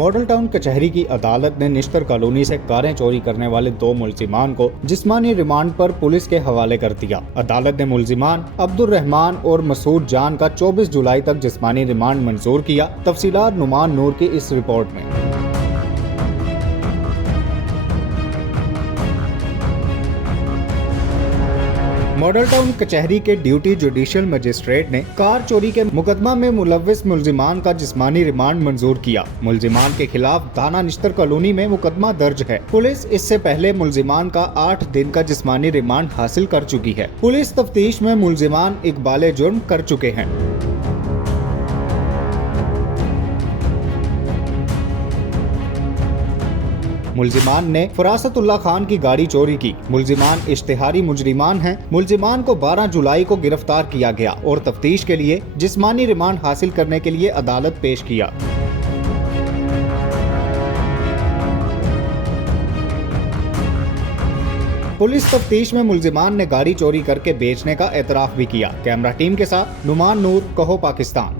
Model town कचहरी की अदालत ने निश्तर कॉलोनी से कारें चोरी करने वाले 2 मुल्जिमान को जिस्मानी रिमांड पर पुलिस के हवाले कर दिया। अदालत ने मुल्जिमान अब्दुल रहमान और मसूद जान का 24 जुलाई तक जिस्मानी रिमांड मंजूर किया। तफसीलात नुमान नूर की इस रिपोर्ट में। मॉडल टाउन कचहरी के ड्यूटी जुडिशियल मजिस्ट्रेट ने कार चोरी के मुकदमा में मुलव्विस मुल्जिमान का जिस्मानी रिमांड मंजूर किया। मुल्जिमान के खिलाफ थाना निश्तर कॉलोनी में मुकदमा दर्ज है। पुलिस इससे पहले मुल्जिमान का 8 दिन का जिस्मानी रिमांड हासिल कर चुकी है। पुलिस तफ्तीश में मुल्जिमान इकबाले जुर्म कर चुके हैं। मुल्जिमान ने फरासतुल्लाह खान की गाड़ी चोरी की। मुल्जिमान इश्तिहारी मुजरिमान हैं। मुल्जिमान को 12 जुलाई को गिरफ्तार किया गया और तफ्तीश के लिए जिस्मानी रिमांड हासिल करने के लिए अदालत पेश किया। पुलिस तफ्तीश में मुल्जिमान ने गाड़ी चोरी करके बेचने का एतराफ भी किया। कैमरा टीम के साथ नुमान नूर, कहो पाकिस्तान।